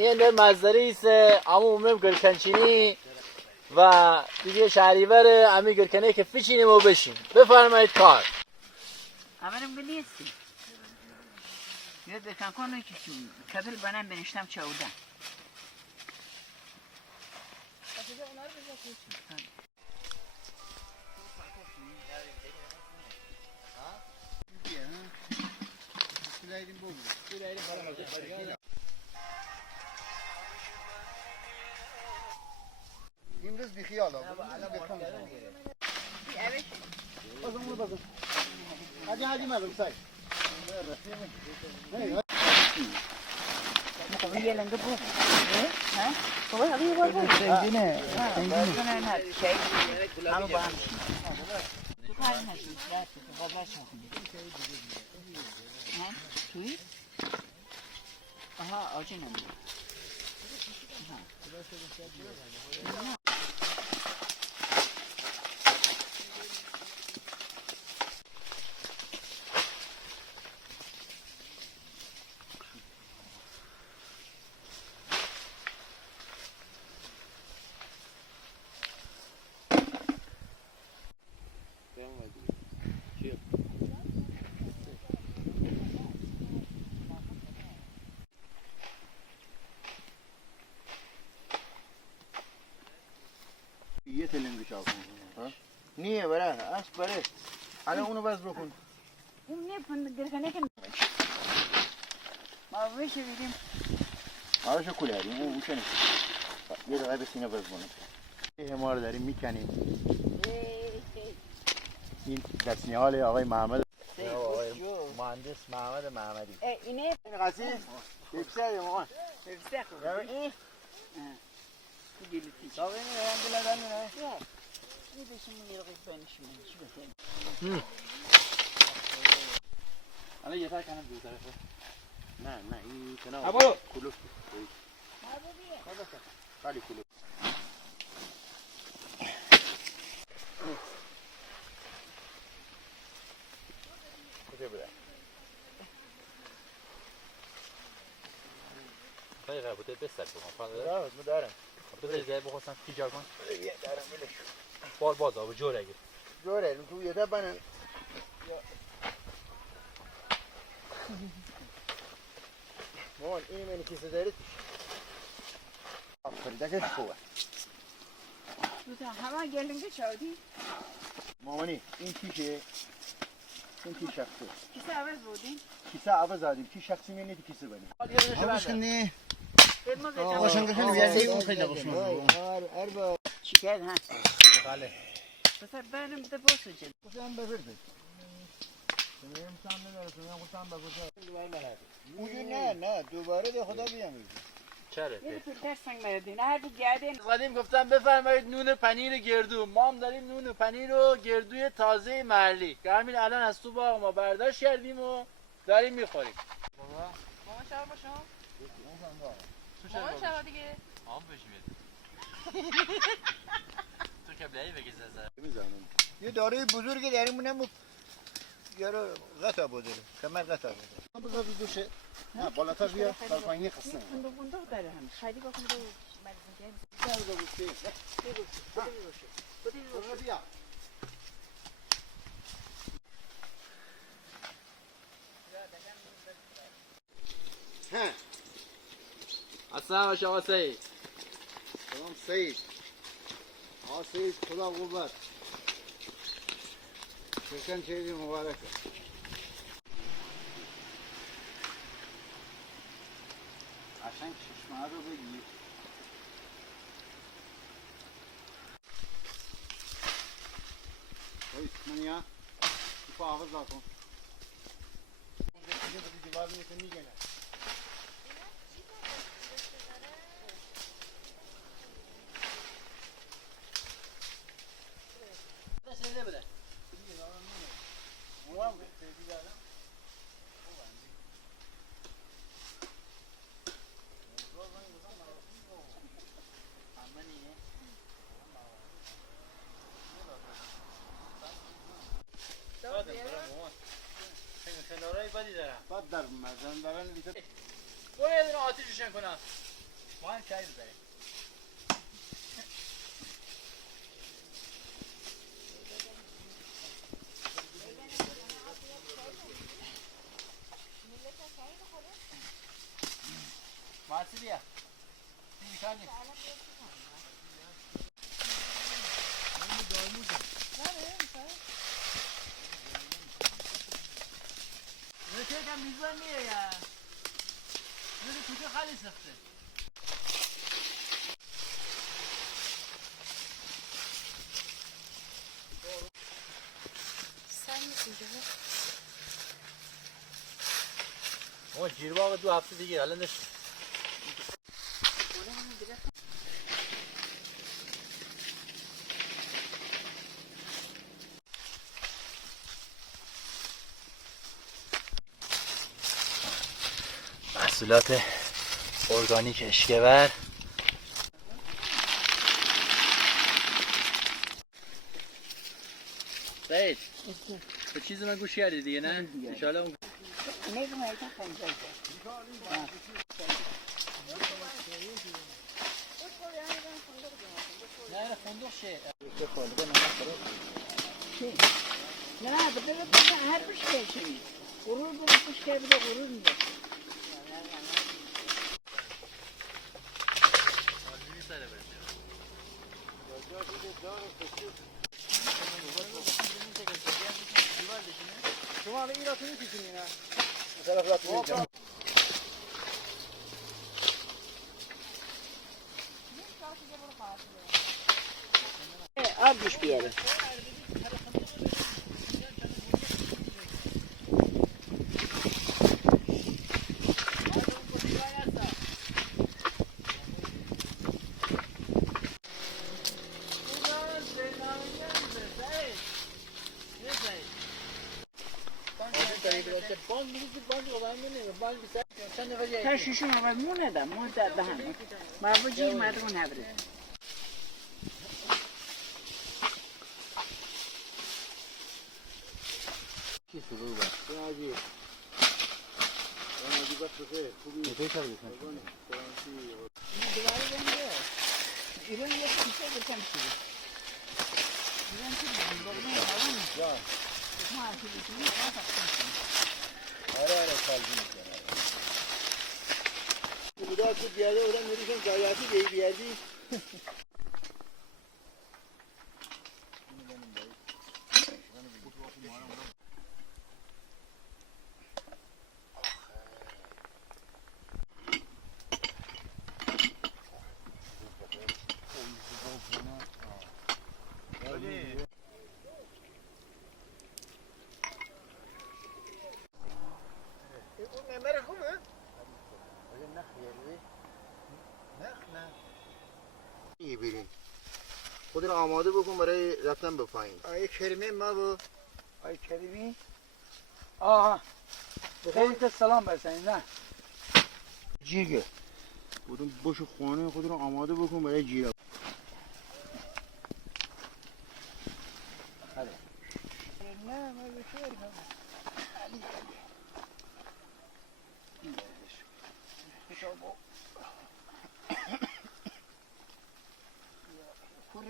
این در مزدری است اما عموم گرکنچینی و دیگه شهریور امی گرکنه که فیچینیم و بشیم. بفرمایید کار. Amarım biliyorsun. Ya da kan konu ki kadın bana beniştem çavda. İmroz bir xiyal abi. Evet. Bakın bunu bakın. Hadi mazlum say. Mukavvi gelende bu. Ha? Kolay alıyor var bu. Zengine. Zengine ne şey? Ama bağım. Tutar mı şey? Ya baba çok. Ha? Tuy? Aha acı ne? یه تلنگو چاپ کن. نیه برای اصل برای. الان اونو بس بکن. اون نه فند گرگانه که ما ویش دیدیم. آرشو کلاری. اون چنین. یه دقیقه به سینه بس بکنم. یه همار داریم میکنیم. این دستیال آقای محمد. مهندس محمد محمدی. اینه قصی یکسر ما. بسخ. این گلیتی. تا این رنگ لدن نه. این بشین میرقی بنشین. چی بکنیم؟ الان یه تا کنم دو طرفه. نه این کنار. برو. کلوف. خالی کلوف. کجا بره؟ خیلی قرار بوده بستر بکنم. دارم دارم. بذاری زیر بخواستم تیجار کن. یه دارم میلش. باز آب جور اگه. جوره تو یه تا بنن. مامان این من کیسه دارید. آفرین دکش خوبه. تو همه گلنگه چاودی؟ مامانی این کیشه این کی شخصه کیسه عوض بودین؟ کیسه عوض دادیم کی شخصی می نیتی کیسه بنی آبش کنی علم به باشن خیلی بیادی اون خیلی باشن اربا شکایت هست بله بسر برم ده باسو جد گفتم ببرد سمیم سام نداره سمیم گفتم بگذار اونجا نه دوباره به خدا بیام چرا؟ یه فیلتر سنگ میادین هر دی گردین قدیم گفتم بفرمایید نون پنیر گردو. ما هم داریم نون پنیر و گردوی تازه محلی که همین الان از تو باغ ما برداشت کردیم و داریم میخوریم. مامان شبا با شما؟ مامان شبا دیگه آم بشیم تو کبلایی بگی ززر میزنم یه داروی بزرگی داریمونم یارو غطا بوده کمر غطا بوده من بذار دوشه نه بالاتر بیا در پایینی قسم بندق داره هم خیلی باکن رو السلام علیکم آقا سعید. سلام سعید آقا سعید خدا قوت شکن چیزی مبارکه عشان ششمه رو بگیر باید منیا تو حافظ داتون دیوار میشه میگنه کنارای بدی دارم. بعد در مزن دارن دیگه برو یه دونه آتیش روشن کنم. ما هم چای بزنیم. مارسی بیا. این میکنیم. نه یکم میزان میه یا نه کوچه خالی سخته. ما جیرباغ 2 هفته دیگه حالا نش. محصولات ارگانیک اشکبر. سعید به چیز من گوش کردی دیگه نه؟ انشالله اون نگم ایتا خنجر نه فندق شه نه بده هر بش کشی غرور بده کش که بده غرور میده شما الان این را تو می‌کشونی نه؟ طرف را تو می‌کشونی. آب بیش بیاره تا شیشون اول مونه ده مونه ده همه ما بجی مردمون هبره کی سرور با راجی راجی بس بخیر خوبی چطور کردی دوباره بنده ایران یک کیسه بکن چیزی ایران چی بگیم بگیم هاون جان ما هرچی بکنیم ما تقسیم آره سالگی میکنه بودا تو بیاده اورا میریشن زایاتی بیادی بریم خود رو آماده بکن برای رفتن به پایین آیه کریمه ما و آی کریمی آها خیلی سلام برسنید نه جیگه خودم باش خانه خود رو آماده بکن برای جیره نه ما بخیر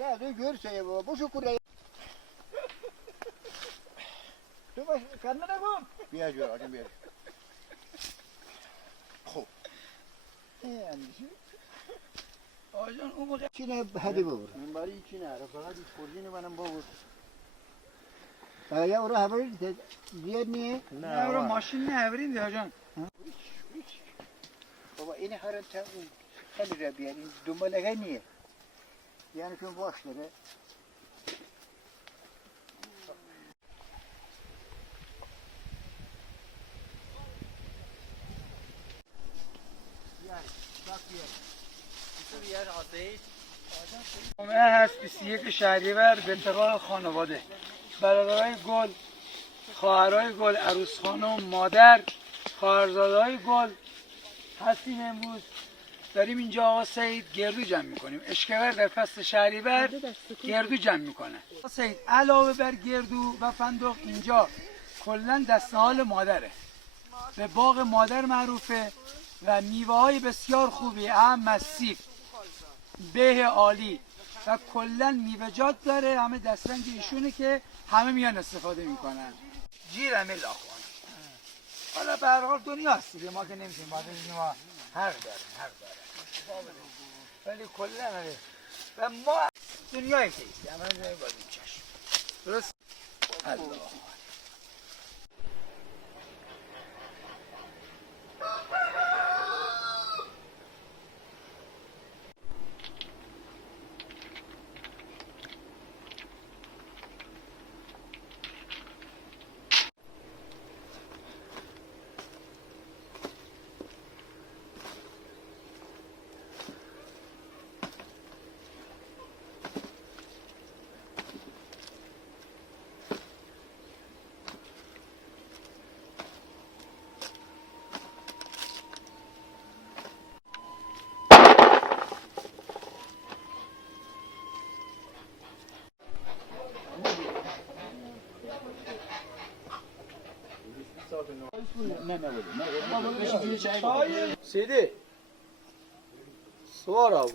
کره دو görse baba boşu kure تو باش کنه نگم بیا جور آجم بیا خب آجان اون موقع چی نه hadi baba من برای چی نه فقط خورجین منم بابا یا اورا haberi زیاد نیه نه رو ماشین نهورین دی آجان بابا این هرن تا خیلی را بیارین دنبالگه نیه yani şu başları جمعه هست 21 شهریور به اتفاق خانواده برادرای گل خواهرای گل عروس خانم مادر خواهرزادهای گل هستیم امروز داریم اینجا آقا سعید گردو جمع میکنیم اشکبر در فصل شهریور گردو جمع میکنه آقا سعید علاوه بر گردو و فندق اینجا کلا دستهال مادره به باغ مادر معروفه و میوه های بسیار خوبی، هم مصیف، به عالی و کلا میوه‌جات داره. همه دسترنج ایشونه که همه میان استفاده میکنن. جیرم لاخوان. حالا به هر حال دنیا هست دیگه، ما که نمیتونیم ما حق داره. ولی کلا و ما دنیای کیستی همه جای بازی چشم. درست؟ الله. سیدی سوار آو